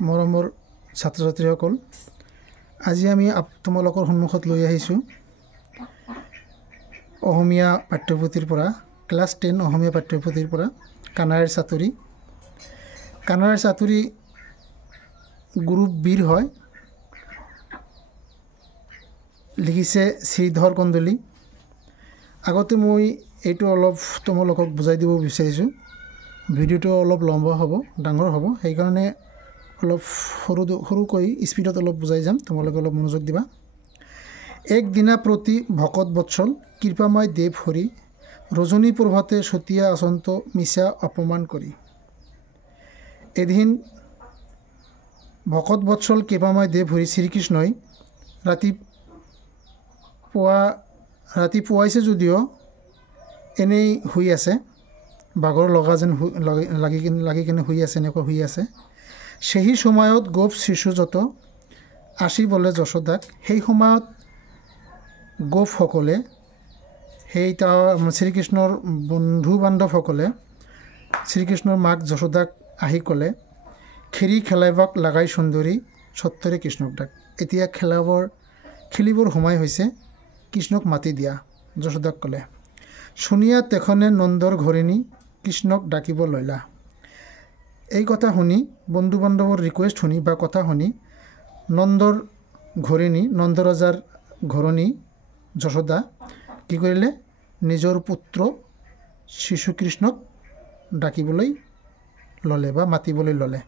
মৰমৰ ছাত্ৰ ছাত্ৰীসকল, আজি আমি তোমালোকৰ সন্মুখত লৈ আহিছোঁ অসমীয়া পাঠ্যপুথিৰ পৰা ক্লাছ 10 অসমীয়া পাঠ্যপুথিৰ পৰা কানাড়াৰ চাতুৰী। কানাড়াৰ চাতুৰী গ্ৰুপ বিৰ হয়, লিখিছে শ্ৰীধৰ কন্দলি। আগতে মই এইটো অলপ তোমালোকক বুজাই দিব বিচাৰিছোঁ। ভিডিঅ'টো অলপ লম্বা হ'ব, ডাঙৰ হ'ব, সেইকাৰণে অলপ সৰুকৈ স্পীডত অলপ বুজাই যাম, তোমালোকে অলপ মনোযোগ দিবা। একদিনা প্ৰতি ভকত বৎসল কৃপাময় দেৱ হৰি, ৰজনী প্ৰভাতে চতিয়া অচন্ত মিছা অপমান কৰি। এদিন ভকত বৎসল কৃপাময় দেৱ হৰি শ্ৰীকৃষ্ণই ৰাতি পুৱাইছে যদিও এনেই শুই আছে, বাঘৰ লগা যেন লাগি কিনে শুই আছে, এনেকুৱা শুই আছে। সেই সময়ত গোপ শিশু যত আসি বলে যশোদাক, সেই সময়ত গোপসকলে, সেই শ্ৰীকৃষ্ণৰ বন্ধু বান্ধৱসকলে শ্ৰীকৃষ্ণৰ মাক যশোদাক আহি ক'লে, খেৰি খেলাইবাক লাগাই সুন্দৰী সত্তৰে কৃষ্ণক ডাক। এতিয়া খেলিবৰ সময় হৈছে, কৃষ্ণক মাতি দিয়া, যশোদাক ক'লে। শুনিয়া তেখনে নন্দৰ ঘৰিণী কৃষ্ণক ডাকিব লয়লা। এই কথা শুনি, বন্ধু বান্ধৱৰ ৰিকুৱেষ্ট শুনি বা কথা শুনি, নন্দৰ ঘৰিণী, নন্দৰজাৰ ঘৰণী যশোদা কি কৰিলে, নিজৰ পুত্ৰ শিশুকৃষ্ণক ডাকিবলৈ ল'লে বা মাতিবলৈ ল'লে।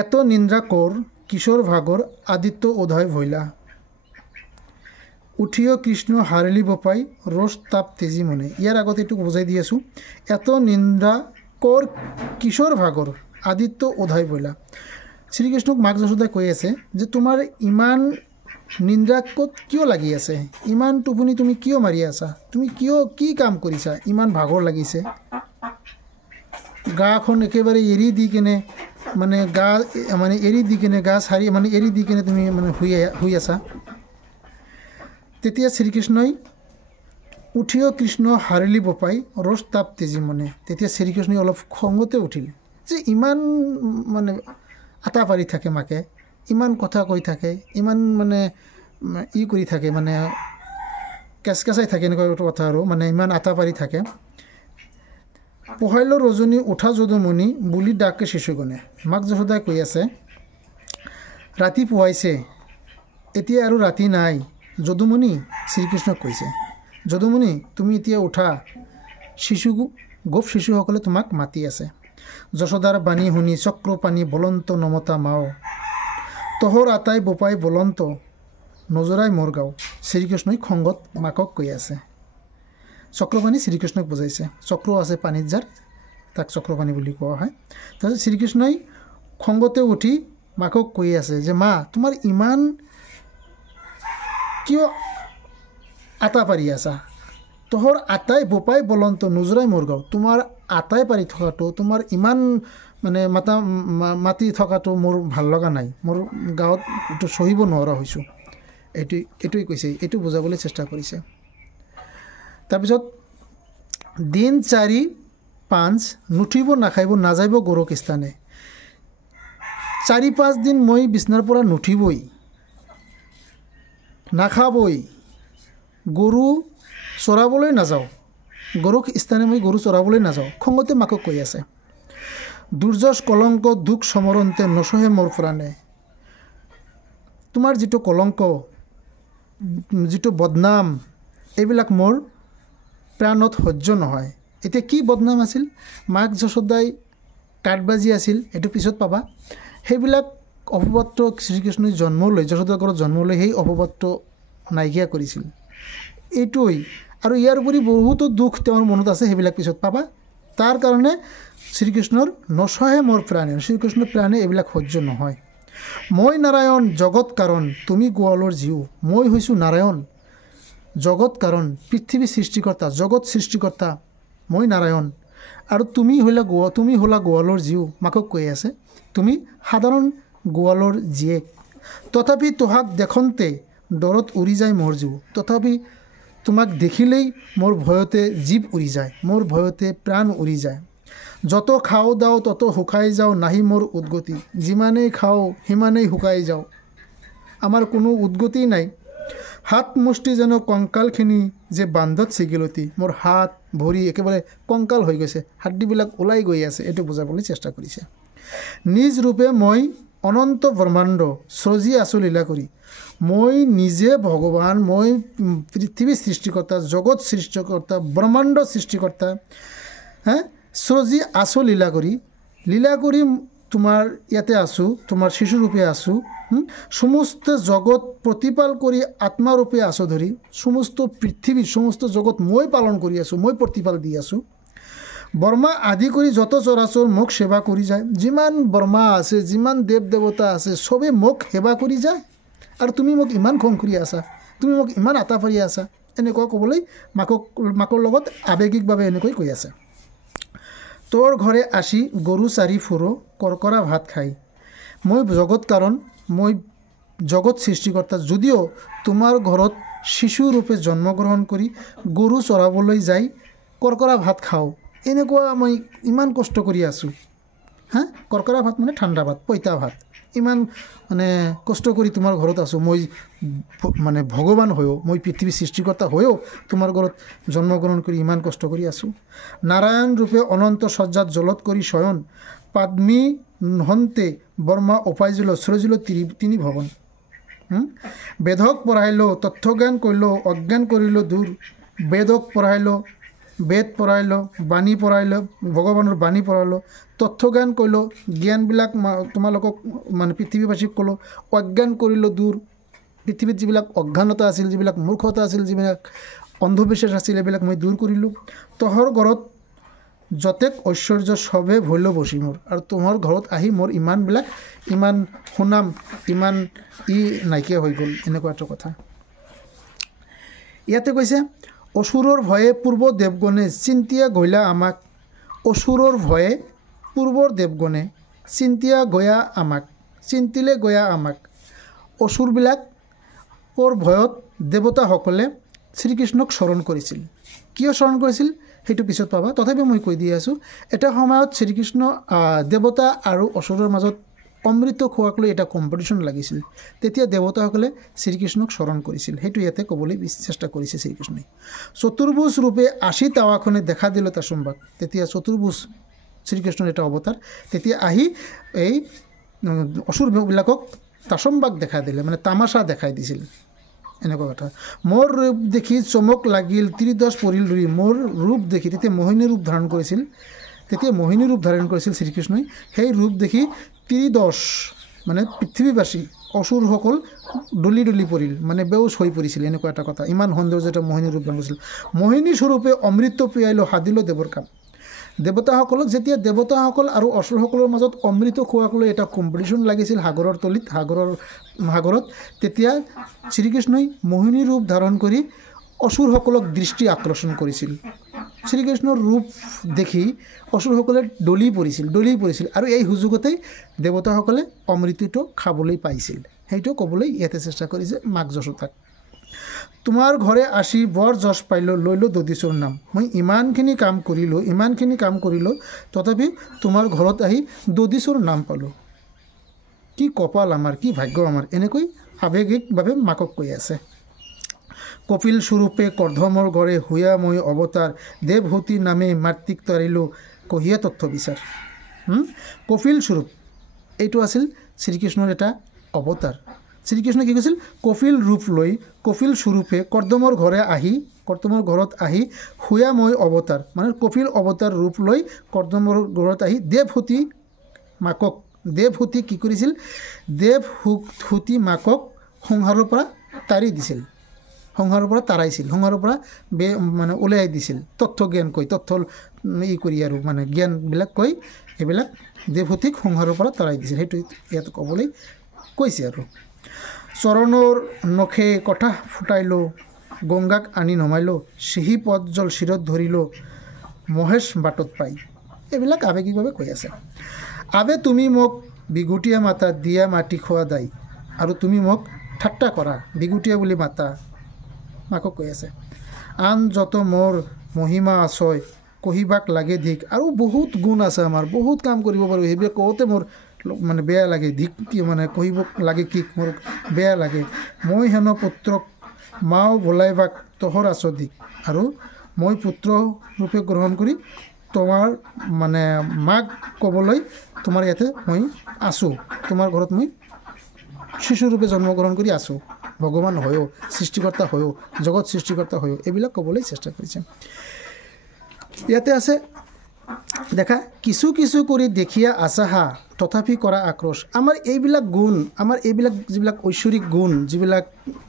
এত নিন্দ্ৰা কৰ কিশোৰ ভাগৰ আদিত্য উদয় ভৈলা, উঠিও কৃষ্ণ হাৰেলি বপাই ৰস তাপ তেজি মনে। ইয়াৰ আগত এইটো বুজাই দি আছোঁ। এত নিন্দ্ৰা কৰ কিশোৰ ভাগৰ আদিত্য উদয় ভৈলা। শ্ৰীকৃষ্ণক মাক যশোদাই কৈ আছে যে তোমাৰ ইমান নিন্দ্ৰা ক'ত কিয় লাগি আছে, ইমান টোপনি তুমি কিয় মাৰি আছা, তুমি কি কাম কৰিছা, ইমান ভাগৰ লাগিছে, গাখন একেবাৰে এৰি দি কিনে গা সাৰি এৰি দি কিনে তুমি শুই আছা। তেতিয়া শ্ৰীকৃষ্ণই উঠিও কৃষ্ণ হাৰেলি বপাই ৰস তাপ তেজি মনে। তেতিয়া শ্ৰীকৃষ্ণই অলপ খঙতে উঠিল যে ইমান আটা পাৰি থাকে মাকে, ইমান কথা কৈ থাকে, ইমান কৰি থাকে, কেচকেচাই থাকে, এনেকুৱা কথা আৰু ইমান আটা পাৰি থাকে। পহাইল ৰজনী উঠা যদুমণি বুলি ডাকে শিশুগণে। মাক যশোদাই কৈ আছে, ৰাতি পুৱাইছে, এতিয়া আৰু ৰাতি নাই, যদুমণি শ্ৰীকৃষ্ণক কৈছে, যদুমণি তুমি এতিয়া উঠা, গোপ শিশুসকলে তোমাক মাতি আছে। যশোদাৰ বাণী শুনি চক্ৰ পানী বলন্ত নমতা মাও, তহৰ আটাই বোপাই বলন্ত নজৰাই মোৰ গাঁও। শ্ৰীকৃষ্ণই খংগত মাকক কৈ আছে। চক্ৰপাণী শ্ৰীকৃষ্ণক বুজাইছে, চক্ৰ আছে পানীত যাৰ, তাক চক্ৰপাণী বুলি কোৱা হয়। তাৰপিছত শ্ৰীকৃষ্ণই খংগতে উঠি মাকক কৈ আছে যে মা, তোমাৰ ইমান কিয় আটা পাৰি আছা, তহৰ আটাই বোপাই বলন্ত নজৰাই মোৰ গাঁও। তোমাৰ আটাই পাৰি থকাটো, তোমাৰ ইমান মাতি থকাটো মোৰ ভাল লগা নাই, মোৰ গাঁৱত এইটো সহিব নোৱাৰা হৈছোঁ। এইটোৱে কৈছে, এইটো বুজাবলৈ চেষ্টা কৰিছে। তাৰপিছত দিন 4-5 নুঠিব নাখাইব নাযাব গৰুক স্থানে। 4-5 দিন মই বিচনাৰ পৰা নুঠিবই, নাখাবই, গৰু চৰাবলৈ নাযাওঁ, গৰুক স্থানে মই গৰু চৰাবলৈ নাযাওঁ, খঙতে মাকক কৈ আছে। দুৰ্যশ কলংক দুখ সমৰন্তে নচহে মোৰ প্ৰাণে। তোমাৰ যিটো কলংক, যিটো বদনাম, এইবিলাক মোৰ প্ৰাণত সহ্য নহয়। এতিয়া কি বদনাম আছিল, মাক যশোদাই কাঠবাজি আছিল, এইটো পিছত পাবা। সেইবিলাক অপবাদ্য শ্ৰীকৃষ্ণই জন্ম লৈ, যশোদাৰ ঘৰত জন্ম লৈ সেই অপবাদ্য নাইকিয়া কৰিছিল, এইটোৱেই। আৰু ইয়াৰ উপৰি বহুতো দুখ তেওঁৰ মনত আছে, সেইবিলাক পিছত পাবা। তাৰ কাৰণে শ্ৰীকৃষ্ণৰ নচহে মোৰ প্ৰাণে, শ্ৰীকৃষ্ণৰ প্ৰাণে এইবিলাক সহ্য নহয়। মই নাৰায়ণ জগত কাৰণ তুমি গোৱালৰ জীও। মই হৈছোঁ নাৰায়ণ, জগত কাৰণ, পৃথিৱী সৃষ্টিকৰ্তা, জগত সৃষ্টিকৰ্তা মই নাৰায়ণ, আৰু তুমি হ'লা গোৱালৰ জীও। মাকক কৈ আছে তুমি সাধাৰণ গোৱালৰ জীয়েক, তথাপি তোহাক দেখোঁতে ডৰত উৰি যায় মোৰ জীৱ। তথাপি তোমাক দেখিলেই মোৰ ভয়তে জীৱ উৰি যায়, মোৰ ভয়তে প্ৰাণ উৰি যায়। যত খাও দাও তত শুকাই যাওঁ নাহি মোৰ উদ্গতি যিমানেই খাওঁ সিমানেই শুকাই যাওঁ আমাৰ কোনো উদ্গতি নাই হাত মুষ্টি যেন কংকালখিনি যে বান্ধত ছিগিলতি মোৰ হাত ভৰি একেবাৰে কংকাল হৈ গৈছে হাড়দিবিলাক ওলাই গৈ আছে এইটো বুজাবলৈ চেষ্টা কৰিছে নিজ ৰূপে মই অনন্ত ব্ৰহ্মাণ্ড সৃজি আছোঁ লীলা কৰি মই নিজে ভগৱান মই পৃথিৱী সৃষ্টিকৰ্তা জগত সৃষ্টিকৰ্তা ব্ৰহ্মাণ্ড সৃষ্টিকৰ্তা সৃজি আছোঁ লীলা কৰি তোমাৰ ইয়াতে আছোঁ তোমাৰ শিশুৰূপে আছোঁ সমস্ত জগত প্ৰতিপাল কৰি আত্মাৰূপে আছোঁ ধৰি সমস্ত পৃথিৱী সমস্ত জগত মই পালন কৰি আছোঁ মই প্ৰতিপাল দি আছোঁ বৰ্মা আদি কৰি যত চৰাচৰ মোক সেৱা কৰি যায় যিমান বৰ্মা আছে যিমান দেৱ দেৱতা আছে চবে মোক সেৱা কৰি যায় আৰু তুমি মোক ইমান খং কৰি আছা তুমি মোক ইমান আতা পাৰি আছা এনেকুৱা ক'বলৈ মাকৰ লগত আৱেগিকভাৱে এনেকৈ কৈ আছে তোৰ ঘৰে আসি গৰু চাৰি ফুৰো কৰকৰা ভাত খাই মই জগত কাৰণ মই জগত সৃষ্টিকৰ্তা যদিও তোমাৰ ঘৰত শিশুৰূপে জন্মগ্ৰহণ কৰি গৰু চৰাবলৈ যাই কৰকৰা ভাত খাওঁ এনেকুৱা মই ইমান কষ্ট কৰি আছোঁ কৰকৰা ভাত মানে ঠাণ্ডা ভাত পইতা ভাত ইমান মানে কষ্ট কৰি তোমাৰ ঘৰত আছোঁ মই মানে ভগৱান হৈও মই পৃথিৱী সৃষ্টিকৰ্তা হৈও তোমাৰ ঘৰত জন্মগ্ৰহণ কৰি ইমান কষ্ট কৰি আছোঁ নাৰায়ণ ৰূপে অনন্ত সজ্জাত জলত কৰি শয়ন পাদ্মী নহন্তে বৰ্মা উপাইজিল সৃজিল তিনি ভৱন বেদক পঢ়াইলোঁ তথ্যজ্ঞান কৰিলোঁ অজ্ঞান কৰিলোঁ দূৰ বেদক পঢ়াইলোঁ বেদ পঢ়াইলোঁ বাণী পঢ়াইলোঁ ভগৱানৰ বাণী পঢ়ালোঁ তথ্যজ্ঞান কৰিলোঁ জ্ঞানবিলাক তোমালোকক মানে পৃথিৱীবাসীক ক'লোঁ অজ্ঞান কৰিলোঁ দূৰ পৃথিৱীত যিবিলাক অজ্ঞানতা আছিল যিবিলাক মূৰ্খতা আছিল যিবিলাক অন্ধবিশ্বাস আছিল এইবিলাক মই দূৰ কৰিলোঁ তহৰ ঘৰত যতেক ঐশ্বৰ্য সবে ভৈল বসি মোৰ আৰু তোমাৰ ঘৰত আহি মোৰ ইমান সুনাম ইমান নাইকিয়া হৈ গ'ল এনেকুৱা এটা কথা ইয়াতে কৈছে অসুৰৰ ভয়ে পূৰ্ব দেৱগণে চিন্তিয়া গৈলা আমাক অসুৰৰ ভয়ে পূৰ্বৰ দেৱগণে চিন্তিলে গয়া আমাক অসুৰবিলাকৰ ভয়ত দেৱতাসকলে শ্ৰীকৃষ্ণক স্মৰণ কৰিছিল কিয় স্মৰণ কৰিছিল সেইটো পিছত পাবা তথাপি মই কৈ দি আছোঁ এটা সময়ত শ্ৰীকৃষ্ণ দেৱতা আৰু অসুৰৰ মাজত অমৃত খোৱাক লৈ এটা কম্পিটিশ্যন লাগিছিল তেতিয়া দেৱতাসকলে শ্ৰীকৃষ্ণক স্মৰণ কৰিছিল সেইটো ইয়াতে ক'বলৈ চেষ্টা কৰিছে শ্ৰীকৃষ্ণই চতুৰ্ভুজ ৰূপে 80 টাৱাখনে দেখা দিল তাচম্বাক তেতিয়া চতুৰ্ভুজ শ্ৰীকৃষ্ণৰ এটা অৱতাৰ তেতিয়া আহি এই অসুৰবিলাকক তাচম্বাক দেখা দিলে মানে তামাচা দেখাই দিছিল এনেকুৱা কথা মোৰ ৰূপ দেখি চমক লাগিল ত্ৰিদশ পৰিল ধৰি মোৰ ৰূপ দেখি তেতিয়া মোহিনী ৰূপ ধাৰণ কৰিছিল শ্ৰীকৃষ্ণই সেই ৰূপ দেখি ত্ৰিদশ মানে পৃথিৱীবাসী অসুৰসকল ডলি পৰিল মানে বেউচ হৈ পৰিছিল এনেকুৱা এটা কথা ইমান সৌন্দৰ্যতা মোহিনী ৰূপ ধাৰণ কৰিছিল মোহিনী স্বৰূপে অমৃত পিয়াইলো সাদিল দেৱৰ কাম দেৱতাসকলক যেতিয়া দেৱতাসকল আৰু অসুৰসকলৰ মাজত অমৃত খোৱাক লৈ এটা কম্পিটিশ্যন লাগিছিল সাগৰৰ তলিত সাগৰত তেতিয়া শ্ৰীকৃষ্ণই মোহিনী ৰূপ ধাৰণ কৰি অসুৰসকলক দৃষ্টি আকৰ্ষণ কৰিছিল শ্ৰীকৃষ্ণৰ ৰূপ দেখি অসুৰসকলে ডলি পৰিছিল আৰু এই সুযোগতেই দেৱতাসকলে অমৃতটো খাবলৈ পাইছিল সেইটো ক'বলৈ ইয়াতে চেষ্টা কৰিছে মাক যশোদাক তোমাৰ ঘৰে আসি বৰ যশ পাইলোঁ লৈলোঁ দধিচুৰ নাম মই ইমানখিনি কাম কৰিলোঁ তথাপি তোমাৰ ঘৰত আহি দধিচুৰ নাম পালোঁ কি কপাল আমাৰ কি ভাগ্য আমাৰ এনেকৈ আৱেগিকভাৱে মাকক কৈ আছে কপিল স্বৰূপে কৰ্ধমৰ গড়ে হুয়া মই অৱতাৰ দেৱহূতি নামে মাতৃক তাৰিলোঁ কহিয়া তথ্য বিচাৰ কপিল স্বৰূপ এইটো আছিল শ্ৰীকৃষ্ণৰ এটা অৱতাৰ শ্ৰীকৃষ্ণই কি কৈছিল কপিল ৰূপ লৈ কপিল স্বৰূপে কৰ্দমৰ ঘৰত আহি হুয়া মই অৱতাৰ মানে কপিল অৱতাৰ ৰূপ লৈ কৰ্দমৰ ঘৰত আহি দেৱহূতি কি কৰিছিল দেৱহূতি মাকক সংসাৰৰ পৰা তাৰাইছিল সংসাৰৰ পৰা মানে উলিয়াই দিছিল তথ্য জ্ঞান কৈ কৰি আৰু মানে জ্ঞানবিলাক কৈ এইবিলাক দেৱহূতিক সংসাৰৰ পৰা তাৰাই দিছিল সেইটো ইয়াত ক'বলৈ কৈছে আৰু চৰণৰ নখে কথা ফুটাইলোঁ গংগাক আনি নমাইলোঁ সিহি পদ জল শিৰত ধৰিলোঁ মহেশ বাটত পাই এইবিলাক আৱেগিকভাৱে কৈ আছে আবে তুমি মোক বিগুটিয়া মাতা দিয়া মাটি খোৱা দাই আৰু তুমি মোক ঠাট্টা কৰা বিগুটিয়া বুলি মাতা মাকক কৈ আছে আন যত মোৰ মহিমা আছয় কহিবাক লাগে দিক আৰু বহুত গুণ আছে আমাৰ বহুত কাম কৰিব পাৰোঁ সেইবিলাক কওঁতে মোৰ মানে বেয়া লাগে দিক কি মানে কহিব লাগে কি মোৰ বেয়া লাগে মই হেন পুত্ৰক মাও বোলাইবাক তহৰ আছ দিক আৰু মই পুত্ৰ ৰূপে গ্ৰহণ কৰি তোমাৰ মানে মাক ক'বলৈ তোমাৰ ইয়াতে মই আছোঁ তোমাৰ ঘৰত মই শিশুৰূপে জন্মগ্ৰহণ কৰি আছোঁ ভগৱান হৈও সৃষ্টিকৰ্তা হৈও জগত সৃষ্টিকৰ্তা হৈও এইবিলাক ক'বলৈ চেষ্টা কৰিছে ইয়াতে আছে দেখা কিছু কিছু কৰি দেখিয়া আশাহা তথাপি কৰা আক্ৰোশ আমাৰ এইবিলাক গুণ আমাৰ এইবিলাক যিবিলাক ঐশ্বৰিক গুণ যিবিলাক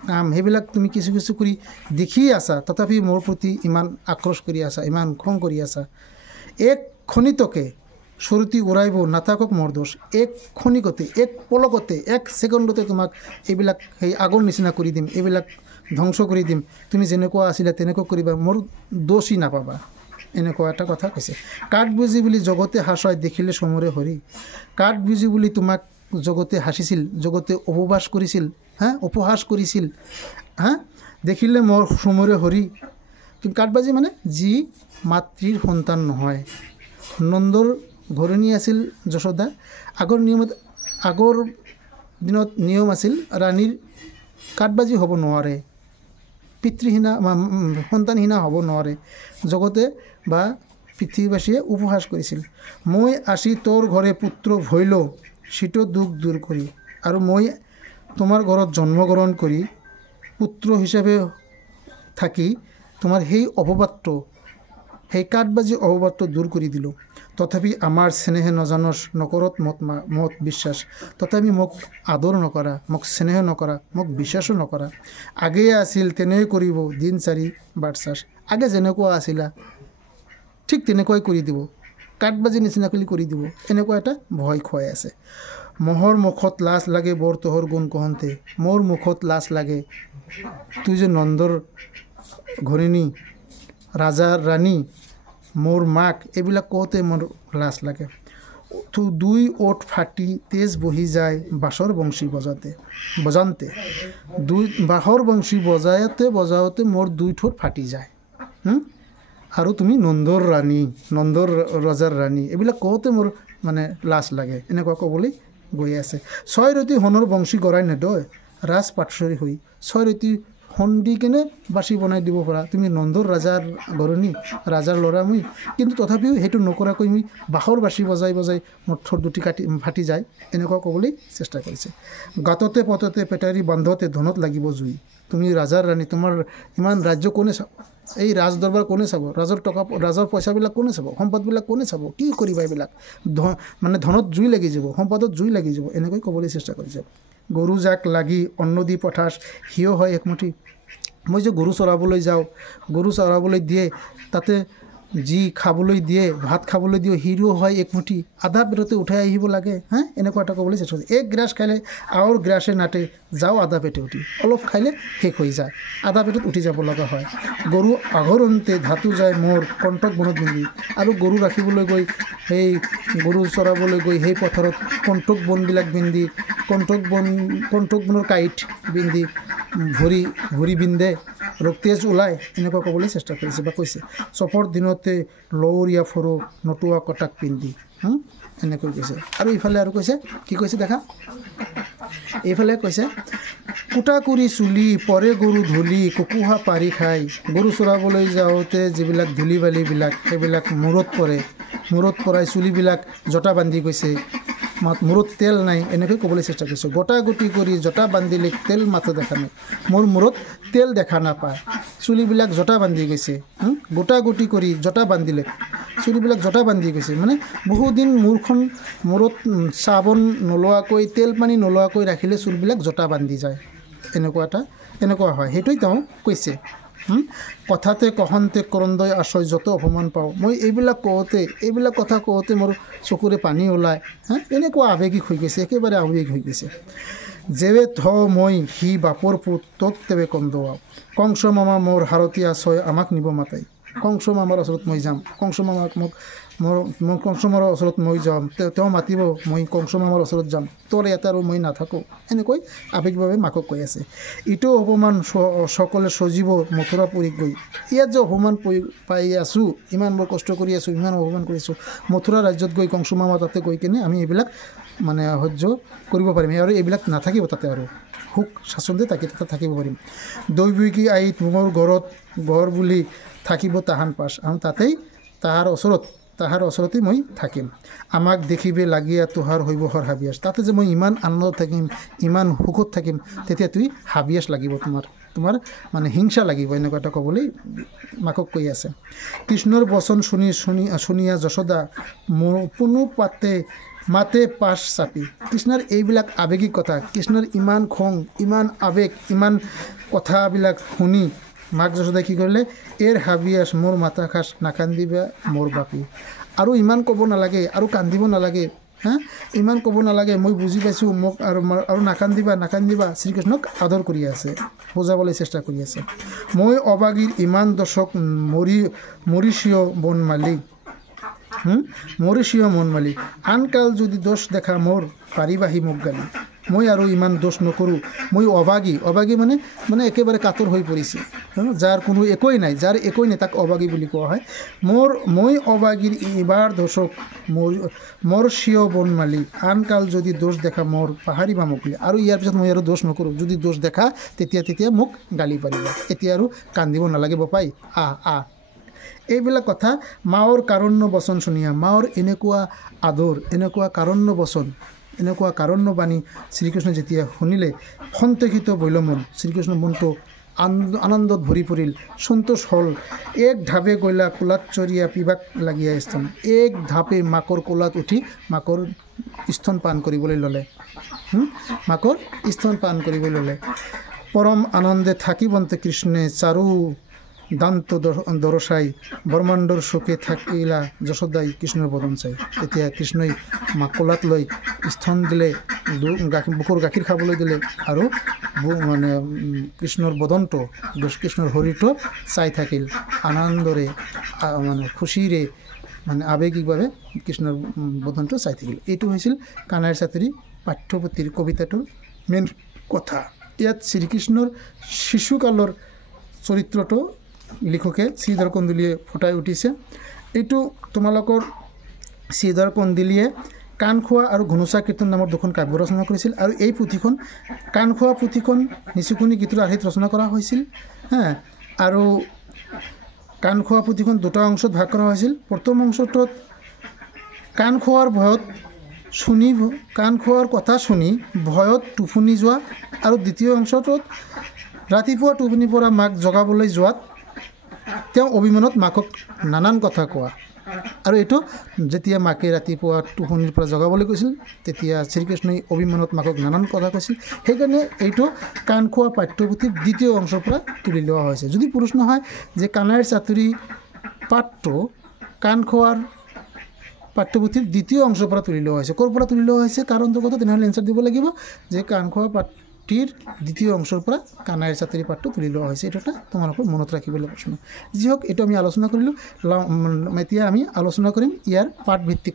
কাম সেইবিলাক তুমি কিছু কিছু কৰি দেখি আছা তথাপি মোৰ প্ৰতি ইমান আক্ৰোশ কৰি আছা ইমান খং কৰি আছা এক খনিতকে সৰুতি উৰাইব নাথাকক মোৰ দোষ এক খনিকতে এক পলকতে এক ছেকেণ্ডতে তোমাক এইবিলাক সেই আগৰ নিচিনা কৰি দিম এইবিলাক ধ্বংস কৰি দিম তুমি যেনেকুৱা আছিলা তেনেকুৱা কৰিবা মোৰ দোষী নাপাবা এনেকুৱা এটা কথা কৈছে কাঠ বুজি বুলি জগতে হাসয় দেখিলে সমৰে হৰি কাঠ বুজি বুলি তোমাক জগতে হাসিছিল জগতে উপবাস কৰিছিল উপহাস কৰিছিল দেখিলে মোৰ সমৰে হৰি কিন্তু কাঠবাজি মানে যি মাতৃৰ সন্তান নহয় নন্দৰ ঘৰণী আছিল যশোদা আগৰ দিনত নিয়ম আছিল ৰাণীৰ কাঠবাজি হ'ব নোৱাৰে পিতৃহীনা সন্তানহীনা হ'ব নোৱাৰে জগতে বা পৃথিৱীবাসীয়ে উপহাস কৰিছিল মই আসি তোৰ ঘৰে পুত্ৰ ভৈল শীত দুখ দূৰ কৰি আৰু মই তোমাৰ ঘৰত জন্মগ্ৰহণ কৰি পুত্ৰ হিচাপে থাকি তোমাৰ সেই অপবাদটো সেই কাঠবাজি অপবাদটো দূৰ কৰি দিলোঁ তথাপি আমাৰ স্নেহে নজানস নকৰত মত বিশ্বাস তথাপি মোক আদৰ নকৰা মোক স্নেহ নকৰা মোক বিশ্বাসো নকৰা আগেয়ে আছিল তেনেই কৰিব দিন চাৰি বাটচাছ আগে যেনেকুৱা আছিলা ঠিক তেনেকুৱাই কৰি দিব কাঠবাজি নিচিনাকৈ কৰি দিব এনেকুৱা এটা ভয় খুৱাই আছে মহৰ মুখত লাজ লাগে বৰ তহৰ গুণ কহন্তে মোৰ মুখত লাজ লাগে তুই যে নন্দৰ ঘৰণী ৰাজাৰ ৰাণী মোৰ মাক এইবিলাক কওঁতে মোৰ লাজ লাগে দুই ওঠ ফাটি তেজ বহি যায় বাঁহৰ বংশী বজাওঁতে বাঁহৰ বংশী বজাওঁতে মোৰ দুই ঠোঁট ফাটি যায় আৰু তুমি নন্দৰ ৰজাৰ ৰাণী এইবিলাক কওঁতে মোৰ মানে লাজ লাগে এনেকুৱা ক'বলৈ গৈ আছে ছয় ৰতি সোণৰ বংশী গৰাই নেদয় ৰাজ পাটচৰী হৈ ছয় ৰতি সোণ দি কেনে বাচি বনাই দিব পৰা তুমি নন্দৰ ৰাজাৰ ঘৰণী ৰাজাৰ ল'ৰা মই কিন্তু তথাপিও সেইটো নকৰাকৈ মই বাঁহৰ বাচি বজাই মোৰ ঠোঁট দুটি ফাটি যায় এনেকুৱা ক'বলৈ চেষ্টা কৰিছে গাততে পততে পেটাৰী বান্ধতে ধনত লাগিব জুই তুমি ৰাজাৰ ৰাণী তোমাৰ ইমান ৰাজ্য কোনে চাব এই ৰাজ দৰবাৰ কোনে চাব ৰাজৰ পইচাবিলাক কোনে চাব সম্পদবিলাক কোনে চাব কি কৰিবা এইবিলাক মানে ধনত জুই লাগি যাব সম্পদত জুই লাগি যাব এনেকৈ ক'বলৈ চেষ্টা কৰিছে গৰু জাক লাগি অন্ন দি পঠাস সিও হয় একমুঠি মই যে গৰু চৰাবলৈ যাওঁ গৰু চৰাবলৈ দিয়ে তাতে যি খাবলৈ দিয়ে ভাত খাবলৈ দিয়ে সিও হয় একমুঠি আধা পেটতে উঠাই আহিব লাগে এনেকুৱা এটা ক'বলৈ চেষ্টা কৰিছে এক গ্ৰাছ খালে আৰু গ্ৰাছে নাটে যাওঁ আধা পেটে উঠি অলপ খাইলে শেষ হৈ যায় আধা পেটত উঠি যাব লগা হয় গৰু আঘৰন্তে ধাতু যায় মোৰ কণ্টক বনত বিন্ধি আৰু গৰু ৰাখিবলৈ গৈ সেই গৰু চৰাবলৈ গৈ সেই পথাৰত কণ্টক বনবিলাক বিন্ধি কণ্টক বনৰ কাঁইট বিন্ধি ভৰি বিন্ধে ৰক্তেজ ওলাই এনেকুৱা ক'বলৈ চেষ্টা কৰিছে বা কৈছে চফৰ দিনতে লৱৰীয়া ফৰু নতুৱা কটাক পিন্ধি এনেকৈ কৈছে আৰু ইফালে আৰু কৈছে কি কৈছে দেখা এইফালে কৈছে কুটা কৰি চুলি পৰে গৰু ধূলি কুকুহা পাৰি খাই গৰু চৰাবলৈ যাওঁতে যিবিলাক ধূলি বালিবিলাক সেইবিলাক মূৰত পৰাই চুলিবিলাক জটা বান্ধি গৈছে মূৰত তেল নাই এনেকৈ ক'বলৈ চেষ্টা কৰিছোঁ গোটা গুটি কৰি জটা বান্ধিলে তেল মাথো দেখা নাই মোৰ মূৰত তেল দেখা নাপায় চুলিবিলাক জটা বান্ধি গৈছে গোটা গুটি কৰি জটা বান্ধিলে চুলিবিলাক জটা বান্ধি গৈছে মানে বহুদিন মূৰত চাবোন নলোৱাকৈ তেল পানী নলোৱাকৈ ৰাখিলে চুলিবিলাক জটা বান্ধি যায় এনেকুৱা হয় সেইটোৱে তেওঁ কৈছে কথাতে কহন্তে কৰন্দয় আশয় যত অপমান পাওঁ মই এইবিলাক কথা কওঁতে মোৰ চকুৰে পানী ওলায় এনেকুৱা আৱেগিক হৈ গৈছে একেবাৰে আৱেগিক হৈ গৈছে যেবে থ মই সি বাপৰ পুত তোক তেবে কন্দুৱাওঁ কংস মামা মোৰ হাৰতীয়া ছয় আমাক নিব মাতাই কংস মামাৰ ওচৰত মই যাম, কংস মামাক কংস মামাৰ ওচৰত মই যাম, তেওঁ মাতিব, মই কংস মামাৰ ওচৰত যাম, তোৰ ইয়াতে আৰু মই নাথাকোঁ, এনেকৈ আৱেগিকভাৱে মাকক কৈ আছে। ইটো অপমান সকলে সজীৱ মথুৰা পুৰীত গৈ, ইয়াত যে অপমান পাই আছোঁ, ইমান বৰ কষ্ট কৰি আছোঁ, ইমান অপমান কৰিছোঁ, মথুৰা ৰাজ্যত গৈ কংস মামা তাতে গৈ কিনে আমি এইবিলাক মানে সহ্য কৰিব পাৰিম আৰু এইবিলাক নাথাকিব তাতে আৰু সুখ স্বাচ্ছন্দ্যে তাতে থাকিব পাৰিম। দৈৱকী আইত মোৰ ঘৰত ঘৰ বুলি থাকিব তাহান পাছ, আৰু তাতেই তাহাৰ ওচৰতেই মই থাকিম। আমাক দেখিবে লাগিয়া তোহাৰ হৈব হৰ হাবিয়াস, তাতে যে মই ইমান আনন্দত থাকিম, ইমান সুখত থাকিম, তেতিয়া তুই হাবিয়াস লাগিব, তোমাৰ মানে হিংসা লাগিব, এনেকুৱা এটা ক'বলৈ মাকক কৈ আছে। কৃষ্ণৰ বচন শুনিয়া যশোদা মোৰ কোনো মাতে পাছ চাপি, কৃষ্ণৰ এইবিলাক আৱেগিক কথা, কৃষ্ণৰ ইমান খং, ইমান আৱেগ, ইমান কথাবিলাক শুনি মাক যশোদাই কি কৰিলে, এৰ হাবিয়াস মোৰ মাথা খাচ নাকান্দিবা মোৰ বাপী, আৰু ইমান ক'ব নালাগে, আৰু কান্দিব নালাগে, ইমান ক'ব নালাগে, মই বুজি পাইছোঁ, মোক আৰু নাকান্দিবা শ্ৰীকৃষ্ণক আদৰ কৰি আছে, বুজাবলৈ চেষ্টা কৰি আছে। মই অবাগীৰ ইমান দশক মৰিচিয় মনমালি, আনকাল যদি দোষ দেখা মোৰ পাৰিবাহি মোক গালি, মই আৰু ইমান দোষ নকৰোঁ, মই অবাগী মানে একেবাৰে কাতৰ হৈ পৰিছে, যাৰ কোনো একোই নাই, তাক অবাগী বুলি কোৱা হয়। মই অবাগীৰ এইবাৰ দোষক মোৰ চিয় বনমালি, আনকাল যদি দোষ দেখা মোৰ পাহাৰিবা মোক গালি, আৰু ইয়াৰ পিছত মই আৰু দোষ নকৰোঁ, যদি দোষ দেখা তেতিয়া মোক গালি পাৰিবা, এতিয়া আৰু কান্দিব নালাগে বপাই, এইবিলাক কথা মাৰ কাৰণ্য বচন শুনিয়া, মাৰ এনেকুৱা আদৰ, এনেকুৱা কাৰণ্য বাণী শ্ৰীকৃষ্ণ যেতিয়া শুনিলে, সন্তোষিত বৈল মন, শ্ৰীকৃষ্ণৰ মনটো আনন্দত ভৰি পৰিল, সন্তোষ হ'ল। এক ঢাপে গৈলা কোলাত চৰিয়া পিবাক লাগিয়া স্তন, এক ঢাপে মাকৰ কোলাত উঠি মাকৰ স্তন পান কৰিবলৈ ল'লে, পৰম আনন্দে থাকিবন্তে কৃষ্ণে চাৰু দান্ত দৰচাই, ব্ৰহ্মাণ্ডৰ চোকে থাকিলা যশোদাই কৃষ্ণৰ বদন চাই, তেতিয়া কৃষ্ণই মাক কোলাত লৈ স্তন দিলে, বুকুৰ গাখীৰ খাবলৈ দিলে, আৰু মানে কৃষ্ণৰ বদনটো, কৃষ্ণৰ শৰীৰটো চাই থাকিল, আনন্দৰে মানে খুচিৰে, মানে আৱেগিকভাৱে কৃষ্ণৰ বদনটো চাই থাকিল। এইটো হৈছিল কানাইৰ ছাত্ৰী পাঠ্যপুথিৰ কবিতাটোৰ মেইন কথা। ইয়াত শ্ৰীকৃষ্ণৰ শিশুকালৰ চৰিত্ৰটো লিখকে শ্ৰীধৰ কন্দলীয়ে ফুটাই উঠিছে। এইটো তোমালোকৰ শ্ৰীধৰ কন্দলীয়ে কাণখোৱা আৰু ঘুনুচা কীৰ্তন নামৰ দুখন কাব্য ৰচনা কৰিছিল, আৰু এই পুথিখন কাণখোৱা পুথিখন নিচুকনি গীতৰ আৰ্হিত ৰচনা কৰা হৈছিল, আৰু কাণখোৱা পুথিখন দুটা অংশত ভাগ কৰা হৈছিল। প্ৰথম অংশটোত কাণ খোৱাৰ কথা শুনি ভয়ত টোপনি যোৱা, আৰু দ্বিতীয় অংশটোত ৰাতিপুৱা টোপনিৰ পৰা মাক জগাবলৈ যোৱাত তেওঁ অভিমানত মাকক নানান কথা কোৱা, আৰু এইটো যেতিয়া মাকে ৰাতিপুৱা টোপনিৰ পৰা জগাবলৈ কৈছিল, তেতিয়া শ্ৰীকৃষ্ণই অভিমানত মাকক নানান কথা কৈছিল, সেইকাৰণে এইটো কাণখোৱা পাঠ্যপুথিৰ দ্বিতীয় অংশৰ পৰা তুলি লোৱা হৈছে। যদি প্ৰশ্ন হয় যে কানাইৰ ছাত্ৰী পাঠটো কাণখোৱাৰ পাঠ্যপুথিৰ দ্বিতীয় অংশৰ পৰা তুলি লোৱা হৈছে, ক'ৰ পৰা তুলি লোৱা হৈছে কাৰণটো কথা, তেনেহ'লে এনচাৰ দিব লাগিব যে কাণখোৱা পাঠটিৰ দ্বিতীয় অংশৰ পৰা কানাইৰ ছাত্ৰী পাঠটো তুলি লোৱা হৈছে। এইটো এটা তোমালোকৰ মনত ৰাখিবলৈ প্ৰশ্ন। যি হওক, এইটো আমি আলোচনা কৰিলোঁ। এতিয়া আমি আলোচনা কৰিম ইয়াৰ পাঠভিত্তিক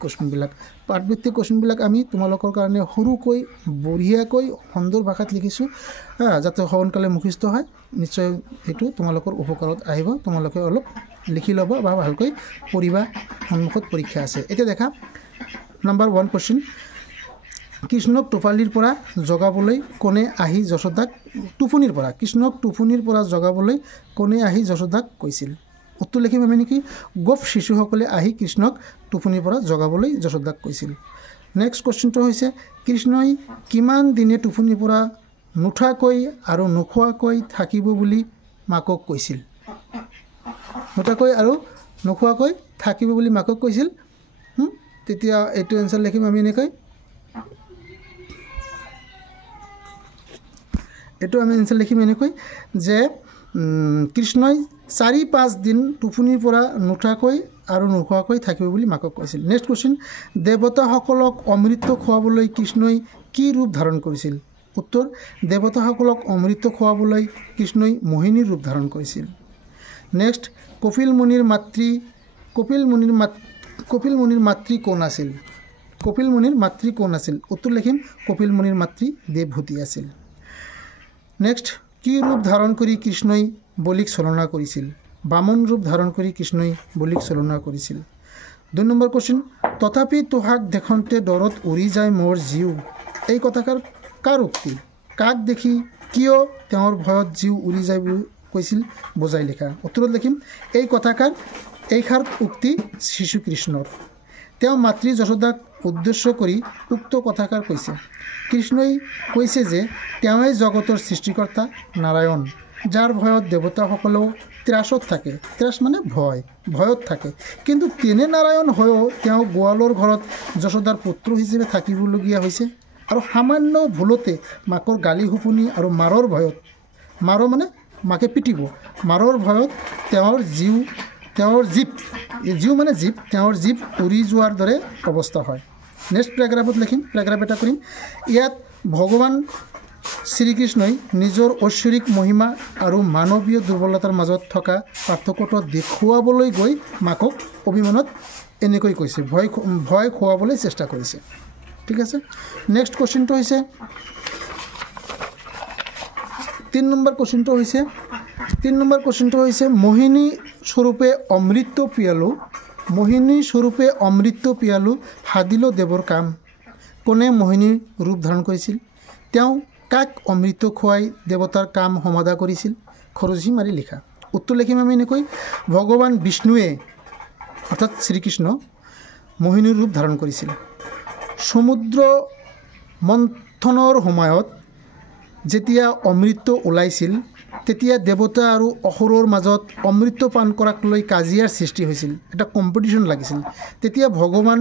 কুৱেশ্যনবিলাক আমি তোমালোকৰ কাৰণে সৰুকৈ বঢ়িয়াকৈ সুন্দৰ ভাষাত লিখিছোঁ, যাতে সোনকালে মুখস্থ হয়। নিশ্চয় এইটো তোমালোকৰ উপকাৰত আহিব, তোমালোকে অলপ লিখি ল'ব বা ভালকৈ পঢ়িবা, সন্মুখত পৰীক্ষা আছে। এতিয়া দেখা নম্বৰ 1 কুৱেশ্যন, কৃষ্ণক টোপালিৰ পৰা জগাবলৈ কোনে আহি যশোদাক কৃষ্ণক টোপনিৰ পৰা জগাবলৈ কোনে আহি যশোদাক কৈছিল? উত্তৰ লিখিম আমি নেকি? গোপ শিশুসকলে আহি কৃষ্ণক টোপনিৰ পৰা জগাবলৈ যশোদাক কৈছিল। নেক্সট কুৱেশ্যনটো হৈছে, কৃষ্ণই কিমান দিনে টোপনিৰ পৰা নুঠাকৈ আৰু নোখোৱাকৈ থাকিব বুলি মাকক কৈছিল? নুঠাকৈ আৰু নোখোৱাকৈ থাকিব বুলি মাকক কৈছিল। তেতিয়া এইটো এনচাৰ লিখিম আমি এনেকৈ, যে কৃষ্ণই 4-5 দিন টোপনিৰ পৰা নুঠাকৈ আৰু নোখোৱাকৈ থাকিব বুলি মাকক কৈছিল। নেক্সট কুৱেশ্যন, দেৱতাসকলক অমৃত খুৱাবলৈ কৃষ্ণই কি ৰূপ ধাৰণ কৰিছিল? উত্তৰ, দেৱতাসকলক অমৃত খুৱাবলৈ কৃষ্ণই মোহিনীৰ ৰূপ ধাৰণ কৰিছিল। নেক্সট কপিল মুনিৰ মাতৃ কোন আছিল? কপিল মুনিৰ মাতৃ কোন আছিল? উত্তৰ লিখিম কপিল মুনিৰ মাতৃ দেৱভূতি আছিল। নেক্সট, কি ৰূপ ধাৰণ কৰি কৃষ্ণই বলিক ছলনা কৰিছিল? বামন ৰূপ ধাৰণ কৰি কৃষ্ণই বলিক ছলনা কৰিছিল। 2 নম্বৰ কুৱেশ্যন, তথাপি তোহাক দেখোঁতে ডৰত উৰি যায় মোৰ জীউ, এই কথাষাৰ কাৰ উক্তি? কাক দেখি কিয় তেওঁৰ ভয়ত জীউ উৰি যায় বুলি কৈছিল বুজাই লিখা। উত্তৰত লিখিম এইষাৰ উক্তি শ্ৰীকৃষ্ণৰ। তেওঁ মাতৃ যশোদাক উদ্দেশ্য কৰি উক্ত কথাষাৰ কৈছে। কৃষ্ণই কৈছে যে তেওঁই জগতৰ সৃষ্টিকৰ্তা নাৰায়ণ, যাৰ ভয়ত দেৱতাসকলেও ত্ৰাসত থাকে। ত্ৰাস মানে ভয়ত থাকে। কিন্তু তেনে নাৰায়ণ হৈও তেওঁ গোৱালৰ ঘৰত যশোদাৰ পুত্ৰ হিচাপে থাকিবলগীয়া হৈছে আৰু সামান্য ভুলতে মাকৰ গালি শুপনি আৰু মাৰৰ ভয়ত, মানে মাকে পিটিব, মাৰৰ ভয়ত তেওঁৰ জীৱ উৰি যোৱাৰ দৰে অৱস্থা হয়। নেক্সট পেৰাগ্ৰাফত লিখিম, পেৰাগ্ৰাফ এটা কৰিম। ইয়াত ভগৱান শ্ৰীকৃষ্ণই নিজৰ ঐশ্বৰিক মহিমা আৰু মানৱীয় দুৰ্বলতাৰ মাজত থকা পাৰ্থক্যটো দেখুৱাবলৈ গৈ মাকক অভিমানত এনেকৈ কৈছে, ভয় খুৱাবলৈ চেষ্টা কৰিছে। ঠিক আছে। নেক্সট কুৱেশ্যনটো হৈছে 3 নম্বৰ কুৱেশ্যনটো হৈছে মোহিনী স্বৰূপে অমৃত পিয়ালো সাধিলো দেৱৰ কাম। কোনে মোহিনীৰ ৰূপ ধাৰণ কৰিছিল? তেওঁ কাক অমৃত খুৱাই দেৱতাৰ কাম সমাধা কৰিছিল? খৰচি মাৰি লিখা। উত্তৰ লিখিম আমি এনেকৈ, ভগৱান বিষ্ণুৱে অৰ্থাৎ শ্ৰীকৃষ্ণ মোহিনীৰ ৰূপ ধাৰণ কৰিছিল। সমুদ্ৰ মন্থনৰ সময়ত যেতিয়া অমৃত ওলাইছিল তেতিয়া দেৱতা আৰু অসুৰৰ মাজত অমৃত পান কৰাক লৈ কাজিয়াৰ সৃষ্টি হৈছিল, এটা কম্পিটিশ্যন লাগিছিল। তেতিয়া ভগৱান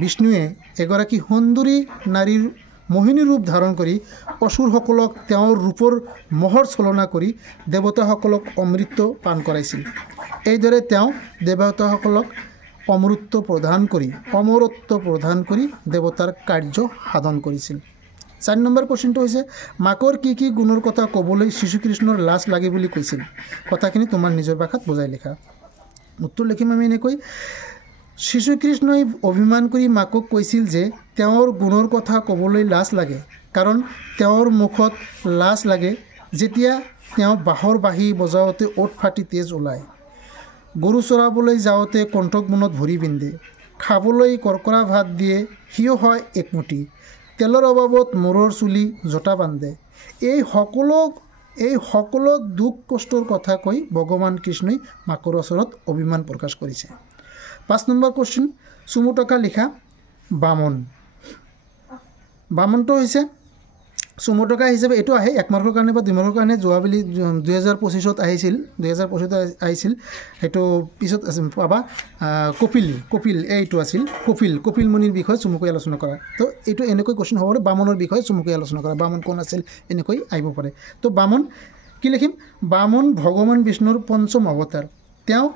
বিষ্ণুৱে এগৰাকী সুন্দৰী নাৰীৰ মোহিনী ৰূপ ধাৰণ কৰি অসুৰসকলক তেওঁৰ ৰূপৰ মোহৰ ছলনা কৰি দেৱতাসকলক অমৃত পান কৰাইছিল। এইদৰে তেওঁ দেৱতাসকলক অমৰত্ব প্ৰদান কৰি দেৱতাৰ কাৰ্য সাধন কৰিছিল। 4 নম্বৰ কুৱেশ্যনটো হৈছে মাকৰ কি কি গুণৰ কথা ক'বলৈ শ্ৰীকৃষ্ণৰ লাজ লাগে বুলি কৈছিল? কথাখিনি তোমাৰ নিজৰ ভাষাত বুজাই লিখা। উত্তৰ লিখিম আমি এনেকৈ, শ্ৰীকৃষ্ণই অভিমান কৰি মাকক কৈছিল যে তেওঁৰ গুণৰ কথা ক'বলৈ লাজ লাগে, কাৰণ তেওঁৰ মুখত লাজ লাগে যেতিয়া তেওঁ বাঁহৰ বাঁহী বজাওঁতে ওঠ ফাটি তেজ ওলায়, গৰু চৰাবলৈ যাওঁতে কণ্ঠক মনত ভৰি বিন্ধে, খাবলৈ কৰ্কৰা ভাত দিয়ে সিও হয় একমুঠি, তেলৰ অভাৱত মূৰৰ চুলি জোতা বান্ধে। এই সকলো দুখ কষ্টৰ কথা কৈ ভগৱান কৃষ্ণই মাকৰ ওচৰত অভিমান প্ৰকাশ কৰিছে। 5 নম্বৰ কুৱেশ্যন, চুমু টকা লিখা। বামনটো হৈছে চুমু টকা হিচাপে এইটো আহে 1 মাৰ্কৰ কাৰণে বা 2 মাৰ্কৰ কাৰণে। যোৱাবেলি 2025 আহিছিল, সেইটো পিছত পাবা। কপিল এইটো আছিল, কপিল মুনিৰ বিষয়ে চুমুকৈ আলোচনা কৰা। তো এইটো এনেকৈ কুৱেশ্যন হ'ব পাৰে, বামনৰ বিষয়ে চুমুকৈ আলোচনা কৰা, বামন কোন আছিল এনেকৈ আহিব পাৰে। তো বামন কি লিখিম, বামন ভগৱান বিষ্ণুৰ 5ম অৱতাৰ। তেওঁ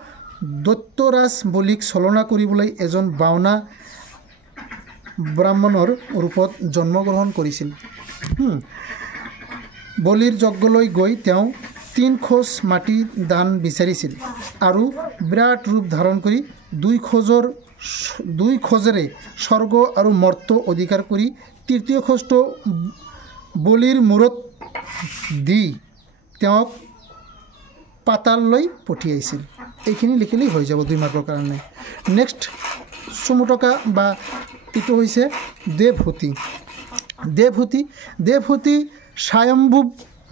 দৈত্যৰাজ বলিক ছলনা কৰিবলৈ এজন বাওনা ব্ৰাহ্মণৰ ৰূপত জন্মগ্ৰহণ কৰিছিল। বলিৰ যজ্ঞলৈ গৈ তেওঁ 3 খোজ মাটি দান বিচাৰিছিল আৰু বিৰাট ৰূপ ধাৰণ কৰি 2 খোজেৰে স্বৰ্গ আৰু মৰ্ত অধিকাৰ কৰি 3য় খোজটো বলিৰ মূৰত দি তেওঁক পাতাললৈ পঠিয়াইছিল। এইখিনি লিখিলেই হৈ যাব 2 মাৰ্কৰ কাৰণে। নেক্সট চুমু টকা বা এইটো হৈছে দেৱভূতি স্বয়ম্ভুৱ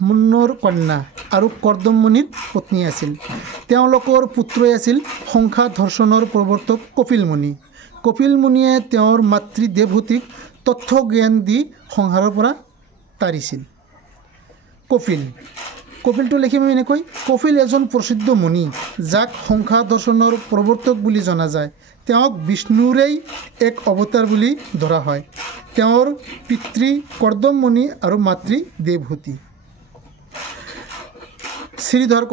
মুন্নৰ কন্যা আৰু কৰ্দম মুনিৰ পত্নী আছিল। তেওঁলোকৰ পুত্ৰই আছিল সংখ্যা ধৰ্ষণৰ প্ৰৱৰ্তক কপিল মুনিয়ে তেওঁৰ মাতৃ দেৱভূতিক তথ্য জ্ঞান দি সংসাৰৰ পৰা তাৰিছিল। কপিলটো লিখিম এনেকৈ, কপিল এজন প্ৰসিদ্ধ মুনি যাক সংখ্যা দৰ্শনৰ প্ৰৱৰ্তক বুলি জনা যায়। তেওঁক বিষ্ণুৰেই এক অৱতাৰ বুলি ধৰা হয়। তেওঁৰ পিতৃ কৰ্দম মুনি আৰু মাতৃ দেৱভূতি। শ্ৰীধৰ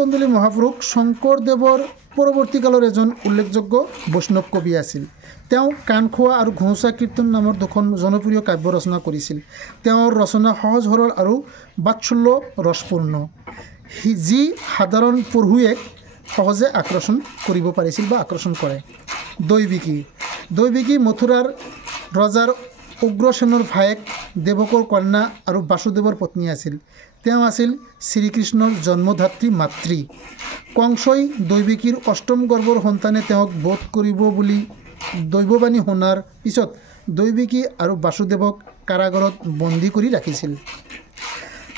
কন্দলী মহাপুৰুষ শংকৰদেৱৰ পৰৱৰ্তীকালৰ এজন উল্লেখযোগ্য বৈষ্ণৱ কবি আছিল। তেওঁ কাণখোৱা আৰু ঘোঁচা কীৰ্তন নামৰ দুখন জনপ্ৰিয় কাব্য ৰচনা কৰিছিল। তেওঁৰ ৰচনা সহজ সৰল আৰু বাৎসল্য ৰসপূৰ্ণ, যি সাধাৰণ পঢ়ুৱৈক সহজে আকৰ্ষণ কৰিব পাৰিছিল বা আকৰ্ষণ কৰে। দৈৱিকী মথুৰাৰ ৰজাৰ উগ্ৰসেনৰ ভায়েক, দেৱকৰ কন্যা আৰু বাসুদেৱৰ পত্নী আছিল। তেওঁ আছিল শ্ৰীকৃষ্ণৰ জন্মধাত্ৰী মাতৃ। কংসই দৈৱকীৰ অষ্টম গৰ্ভৰ সন্তানে তেওঁক বধ কৰিব বুলি দৈৱবাণী শুনাৰ পিছত দৈৱকী আৰু বাসুদেৱক কাৰাগাৰত বন্দী কৰি ৰাখিছিল।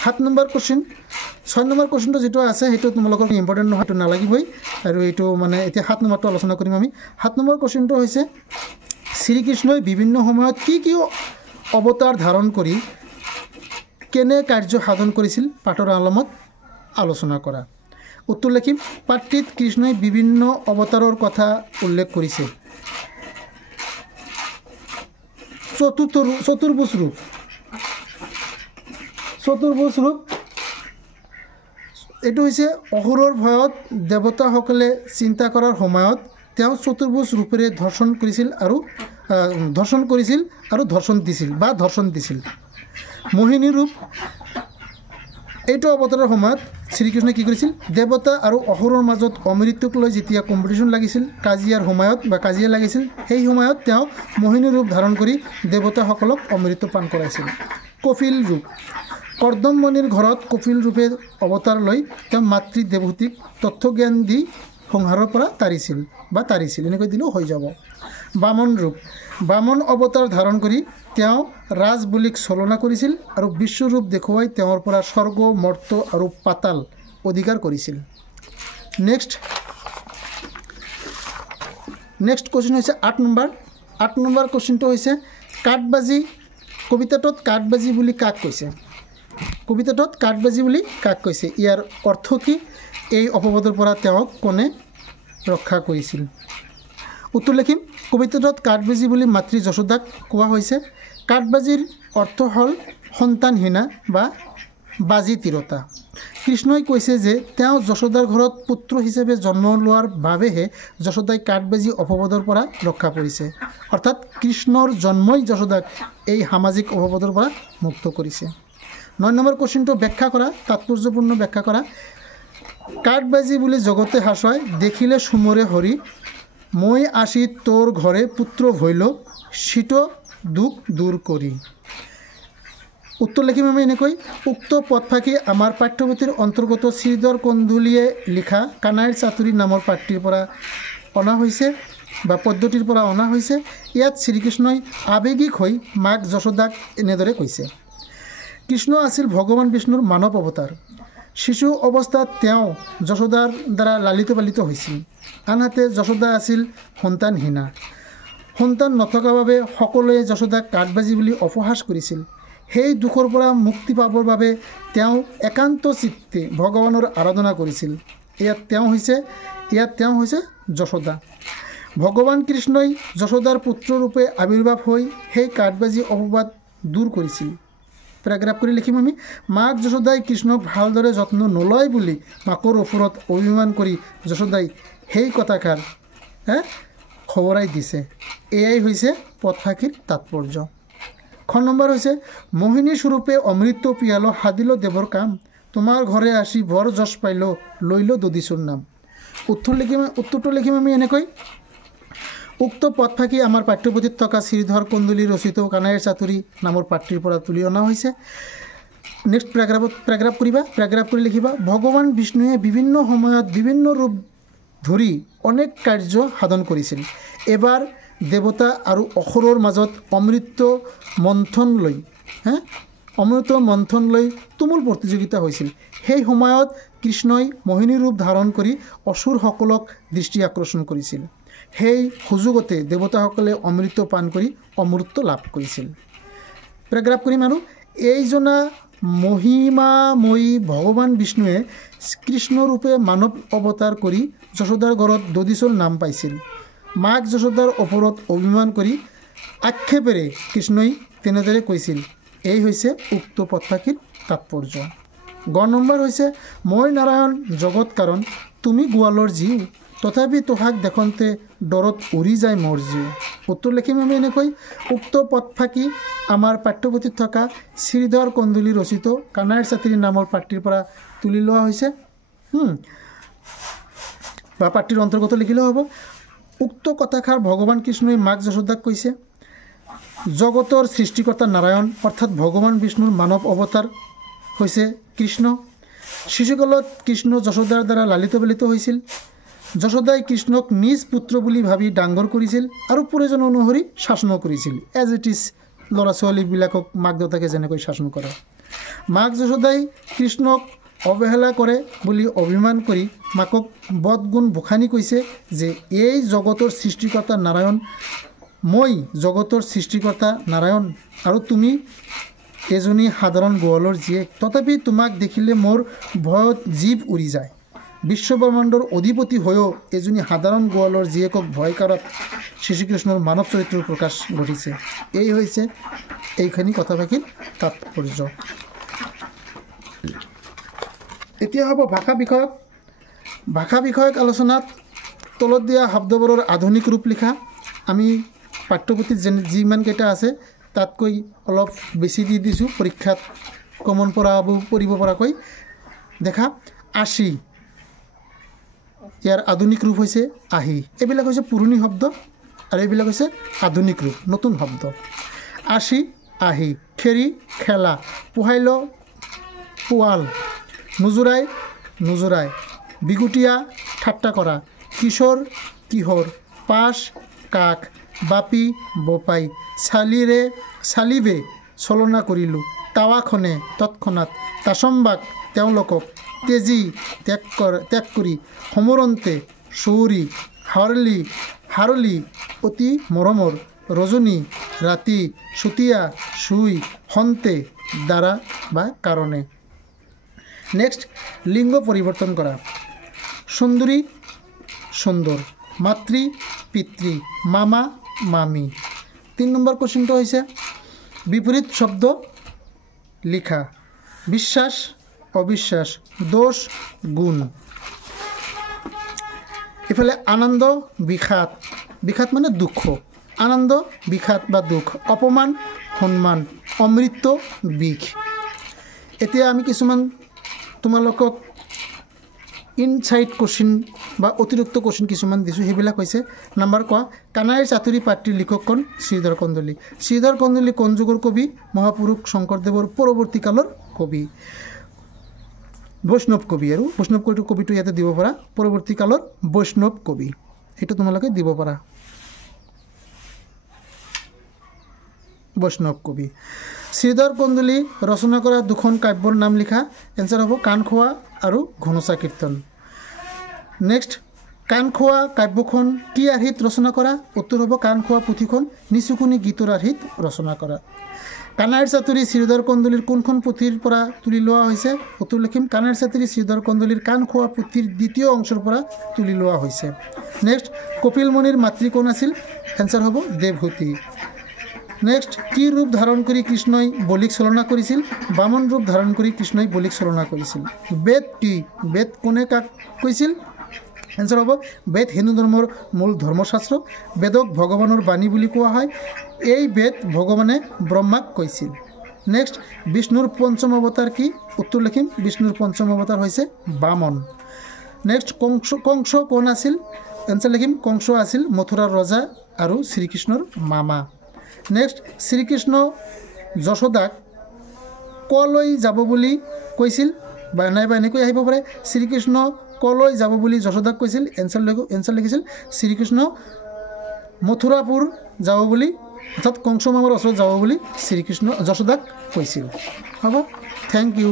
7 নম্বৰ কুৱেশ্যন। 6 নম্বৰ কুৱেশ্যনটো যিটো আছে সেইটো তোমালোকৰ ইম্পৰ্টেণ্ট নহয়, সেইটো নালাগিবই, আৰু এইটো মানে এতিয়া 7 নম্বৰটো আলোচনা কৰিম আমি। 7 নম্বৰ কুৱেশ্যনটো হৈছে শ্ৰীকৃষ্ণই বিভিন্ন সময়ত কি অৱতাৰ ধাৰণ কৰি কেনে কাৰ্য সাধন কৰিছিল পাঠৰ আলমত আলোচনা কৰা। উত্তৰ লিখিম। পাঠটিত কৃষ্ণই বিভিন্ন অৱতাৰৰ কথা উল্লেখ কৰিছে। চতুৰ্ভুজ ৰূপ এইটো হৈছে অসুৰৰ ভয়ত দেৱতাসকলে চিন্তা কৰাৰ সময়ত তেওঁ চতুৰ্ভুজ ৰূপেৰে ধৰ্ষণ কৰিছিল আৰু ধৰ্ষণ দিছিল। মোহিনী ৰূপ এইটো অৱতাৰৰ সময়ত শ্ৰীকৃষ্ণই কি কৰিছিল? দেৱতা আৰু অসুৰৰ মাজত অমৃতক লৈ যেতিয়া কম্পিটিশ্যন লাগিছিল, কাজিয়া লাগিছিল, সেই সময়ত তেওঁ মোহিনী ৰূপ ধাৰণ কৰি দেৱতাসকলক অমৃত পান কৰাইছিল। কপিল ৰূপ কৰ্দমমণিৰ ঘৰত কপিল ৰূপে অৱতাৰ লৈ তেওঁ মাতৃ দেৱহূতিক তত্ত্বজ্ঞান দি সংসাৰৰ পৰা তাৰিছিল এনেকৈ দিলেও হৈ যাব। বামন ৰূপ বামন অৱতাৰ ধাৰণ কৰি তেওঁ ৰাজবলিক ছলনা কৰিছিল আৰু বিশ্বৰূপ দেখুৱাই তেওঁৰ পৰা স্বৰ্গ, মৰ্ত আৰু পাতাল অধিকাৰ কৰিছিল। নেক্সট কুৱেশ্যন হৈছে 8 নম্বৰ। 8 নম্বৰ কুৱেশ্যনটো হৈছে কাঠবাজি। কবিতাটোত কাঠবাজি বুলি কাক কৈছে? ইয়াৰ অৰ্থ কি? এই অপবাদৰ পৰা তেওঁক কোনে ৰক্ষা কৰিছিল? উত্তৰ লিখিম। কবিতাটোত কাঠবাজি বুলি মাতৃ যশোদাক কোৱা হৈছে। কাঠবাজিৰ অৰ্থ হ'ল সন্তানহীনা বা বাজি তিৰোতা। কৃষ্ণই কৈছে যে তেওঁ যশোদাৰ ঘৰত পুত্ৰ হিচাপে জন্ম লোৱাৰ বাবেহে যশোদাই কাঠবাজি অপবাদৰ পৰা ৰক্ষা পৰিছে। অৰ্থাৎ কৃষ্ণৰ জন্মই যশোদাক এই সামাজিক অপবাদৰ পৰা মুক্ত কৰিছে। 9 নম্বৰ কুৱেশ্যনটো ব্যাখ্যা কৰা, তাৎপৰ্যপূৰ্ণ ব্যাখ্যা কৰা। কাঠবাজি বুলি জগতে হাসয়, দেখিলে সুমৰে হৰি, মই আসি তোৰ ঘৰে পুত্ৰ ভৈল, শীত দুখ দূৰ কৰি। উত্তৰ লিখিম আমি এনেকৈ। উক্ত পদফাকি আমাৰ পাঠ্যপুথিৰ অন্তৰ্গত শ্ৰীধৰ কন্দুলীয়ে লিখা কানাইৰ চাতুৰী নামৰ পাঠটিৰ পৰা অনা হৈছে বা পদ্ধতিৰ পৰা অনা হৈছে। ইয়াত শ্ৰীকৃষ্ণই আৱেগিক হৈ মাক যশোদাক এনেদৰে কৈছে। কৃষ্ণ আছিল ভগৱান বিষ্ণুৰ মানৱ অৱতাৰ। শিশু অৱস্থাত তেওঁ যশোদাৰ দ্বাৰা লালিত পালিত হৈছিল। আনহাতে যশোদা আছিল সন্তানহীনা। সন্তান নথকাৰ বাবে সকলোৱে যশোদাক কাঠবাজি বুলি অপহাস কৰিছিল। সেই দুখৰ পৰা মুক্তি পাবৰ বাবে তেওঁ একান্ত চিত্তে ভগৱানৰ আৰাধনা কৰিছিল। ইয়াত তেওঁ হৈছে যশোদা। ভগৱান কৃষ্ণই যশোদাৰ পুত্ৰৰূপে আৱিৰ্ভাৱ হৈ সেই কাঠবাজি অপবাদ দূৰ কৰিছিল। পেৰাগ্ৰাফ কৰি লিখিম আমি। মাক যশোদাই কৃষ্ণক ভালদৰে যত্ন নলয় বুলি মাকৰ ওপৰত অভিমান কৰি যশোদাই সেই কথাষাৰ খবৰাই দিছে। এয়াই হৈছে পদফাকিৰ তাৎপৰ্য। খ নম্বৰ হৈছে মোহিনী স্বৰূপে অমৃত পিয়ালো সাদিল দেৱৰ কাম, তোমাৰ ঘৰে আসি বৰ যশ পাইল লৈল দদিচুৰ নাম। উত্তৰটো লিখিম আমি এনেকৈ। উক্ত পদফাকি আমাৰ পাঠ্যপুথিত থকা শ্ৰীধৰ কন্দুলী ৰচিত কানাইৰ চাতুৰী নামৰ পাঠটিৰ পৰা তুলি অনা হৈছে। নেক্সট পেৰাগ্ৰাফ কৰিবা। পেৰাগ্ৰাফ কৰি লিখিবা। ভগৱান বিষ্ণুৱে বিভিন্ন সময়ত বিভিন্ন ৰূপ ধৰি অনেক কাৰ্য সাধন কৰিছিল। এবাৰ দেৱতা আৰু অসুৰৰ মাজত অমৃত মন্থন লৈ তুমুল প্ৰতিযোগিতা হৈছিল। সেই সময়ত কৃষ্ণই মোহিনী ৰূপ ধাৰণ কৰি অসুৰসকলক দৃষ্টি আকৰ্ষণ কৰিছিল। সেই সুযোগতে দেৱতাসকলে অমৃত পান কৰি অমৃত লাভ কৰিছিল। পেৰাগ্ৰাফ কৰিম আৰু। এইজনা মহিমাময়ী ভগৱান বিষ্ণুৱে কৃষ্ণৰূপে মানৱ অৱতাৰ কৰি যশোদাৰ ঘৰত দদিচল নাম পাইছিল। মাক যশোদাৰ ওপৰত অভিমান কৰি আক্ষেপেৰে কৃষ্ণই তেনেদৰে কৈছিল। এই হৈছে উক্ত পদফাকিৰ তাৎপৰ্য। গ নম্বৰ হৈছে মই নাৰায়ণ জগত কাৰণ, তুমি গোৱালৰ জীৱ, তথাপি তোহাক দেখন্তে ডৰত উৰি যায় মোৰ জীৱ। উত্তৰ লিখিম আমি এনেকৈ, উক্ত পথ ফাঁকি আমাৰ পাঠ্যপুথিত থকা শ্ৰীধৰ কন্দলী ৰচিত কানাইৰ ছাত্ৰী নামৰ পাঠটিৰ পৰা তুলি লোৱা হৈছে বা পাঠটিৰ অন্তৰ্গত লিখিলেও হ'ব। উক্ত কথাষাৰ ভগৱান কৃষ্ণই মাক যশোদাক কৈছে। জগতৰ সৃষ্টিকৰ্তা নাৰায়ণ অৰ্থাৎ ভগৱান বিষ্ণুৰ মানৱ অৱতাৰ হৈছে কৃষ্ণ। শিশুকালত কৃষ্ণ যশোদাৰ দ্বাৰা লালিত পালিত হৈছিল। যশোদাই কৃষ্ণক নিজ পুত্ৰ বুলি ভাবি ডাঙৰ কৰিছিল আৰু প্ৰয়োজন অনুসৰি শাসনো কৰিছিল। এজ ইট ইজ ল'ৰা ছোৱালীবিলাকক মাক দেউতাকে যেনেকৈ শাসন কৰে। মাক যশোদাই কৃষ্ণক অৱহেলা কৰে বুলি অভিমান কৰি মাকক বদগুণ ভুখানি কৈছে যে এই জগতৰ সৃষ্টিকৰ্তা নাৰায়ণ, মই জগতৰ সৃষ্টিকৰ্তা নাৰায়ণ আৰু তুমি এজনী সাধাৰণ গোৱালৰ জীয়েক। তথাপি তোমাক দেখিলে মোৰ ভয়ত জীৱ উৰি যায়। বিশ্বব্ৰহ্মাণ্ডৰ অধিপতি হৈও এজনী সাধাৰণ গোৱালৰ জীয়েকক ভয় কৰাত শ্ৰীকৃষ্ণৰ মানৱ চৰিত্ৰৰ প্ৰকাশ ঘটিছে। এই হৈছে এইখিনি কথাফাঁকিৰ তাৎপৰ্য। এতিয়া হ'ব ভাষা বিষয়ক। ভাষা বিষয়ক আলোচনাত তলত দিয়া শব্দবোৰৰ আধুনিক ৰূপ লিখা। আমি পাঠ্যপুথিত যিমানকেইটা আছে তাতকৈ অলপ বেছি দি দিছোঁ পৰীক্ষাত কমন পৰিব পৰাকৈ। দেখা, আশী, ইয়াৰ আধুনিক ৰূপ হৈছে আহি। এইবিলাক হৈছে পুৰণি শব্দ আৰু এইবিলাক হৈছে আধুনিক ৰূপ, নতুন শব্দ। আশী, আহি। খেৰি, খেলা। পোহাইল, পোৱাল। নুজুৰাই, নুজুৰাই। বিগুটীয়া, ঠাট্টা কৰা। কিশোৰ, কিশোৰ। পাছ, কাক। বাপি, বপাই। চালিৰে, চালিবে, চলনা কৰিলোঁ। তাৱাখনে, তৎক্ষণাত। তাচম্বাক, তেওঁলোকক। তেজী, ত্যাগ কৰি। সমৰন্তে, চৌৰি। হাৰলি, হাৰলি, অতি মৰমৰ। ৰজনী, ৰাতি। চুতীয়া, চুই। সন্তে, দ্বাৰা বা কাৰণে। নেক্সট, লিংগ পৰিৱৰ্তন কৰা। সুন্দৰী, সুন্দৰ। মাতৃ, পিতৃ। মামা, মামী। 3 নম্বৰ কুৱেশ্যনটো হৈছে বিপৰীত শব্দ লিখা। বিশ্বাস, অবিশ্বাস। দোষ, গুণ। ইফালে আনন্দ, বিষাদ। বিষাদ মানে দুখ। আনন্দ, বিষাদ বা দুখ। অপমান, সন্মান। অমৃত, বিষ। এতিয়া আমি কিছুমান তোমালোকক ইনচাইড কুৱেশ্যন বা অতিৰিক্ত কুৱেশ্যন কিছুমান দিছোঁ। সেইবিলাক হৈছে, নাম্বাৰ কোৱা, কানাইৰ চাতুৰী পাঠটিৰ লিখক কোন? শ্ৰীধৰ কন্দলী। শ্ৰীধৰ কন্দলী কোন যুগৰ কবি? মহাপুৰুষ শংকৰদেৱৰ পৰৱৰ্তী কালৰ কবি, বৈষ্ণৱ কবি। আৰু বৈষ্ণৱ কবিটো ইয়াতে দিব পাৰা, পৰৱৰ্তী কালৰ বৈষ্ণৱ কবি, সেইটো তোমালোকে দিব পাৰা। বৈষ্ণৱ কবি। শ্ৰীধৰ কন্দলী ৰচনা কৰা দুখন কাব্যৰ নাম লিখা। এনচাৰ হ'ব কাণখোৱা আৰু ঘনচা কীৰ্তন। নেক্সট, কাণখোৱা কাব্যখন কি আৰ্হিত ৰচনা কৰা? উত্তৰ হ'ব কাণখোৱা পুথিখন নিচুকনি গীতৰ আৰ্হিত ৰচনা কৰা। কানাইৰ চাতুৰী শ্ৰীধৰ কন্দলীৰ কোনখন পুথিৰ পৰা তুলি লোৱা হৈছে? উত্তৰ লিখিম কানাইৰ চাতুৰী শ্ৰীধৰ কন্দলীৰ কাণখোৱা পুথিৰ দ্বিতীয় অংশৰ পৰা তুলি লোৱা হৈছে। নেক্সট, কপিল মুনিৰ মাতৃ কোন আছিল? এনচাৰ হ'ব দেৱহূতি। নেক্সট, কি ৰূপ ধাৰণ কৰি কৃষ্ণই বলিক চলনা কৰিছিল? বামন ৰূপ ধাৰণ কৰি কৃষ্ণই বলিক চলনা কৰিছিল। বেদ কি? বেদ কোনে কাক কৈছিল? এনচাৰ হ'ব বেদ হিন্দু ধৰ্মৰ মূল ধৰ্মশাস্ত্ৰ। বেদক ভগৱানৰ বাণী বুলি কোৱা হয়। এই বেদ ভগৱানে ব্ৰহ্মাক কৈছিল। নেক্সট, বিষ্ণুৰ পঞ্চম অৱতাৰ কি? উত্তৰ লিখিম বিষ্ণুৰ পঞ্চম অৱতাৰ হৈছে বামন। নেক্সট, কংস কোন আছিল? এনচাৰ লিখিম কংস আছিল মথুৰাৰ ৰজা আৰু শ্ৰীকৃষ্ণৰ মামা। নেক্সট, শ্ৰীকৃষ্ণ যশোদাক কলৈ যাব বুলি কৈছিল? বা নাইবা এনেকৈ আহিব পাৰে, শ্ৰীকৃষ্ণ কলৈ যাব বুলি যশোদাক কৈছিল? এনচাৰ লিখিছিল শ্ৰীকৃষ্ণ মথুৰাপুৰ যাব বুলি, অৰ্থাৎ কংস মামাৰ ওচৰত যাব বুলি শ্ৰীকৃষ্ণ যশোদাক কৈছিল। হ'ব, থেংক ইউ।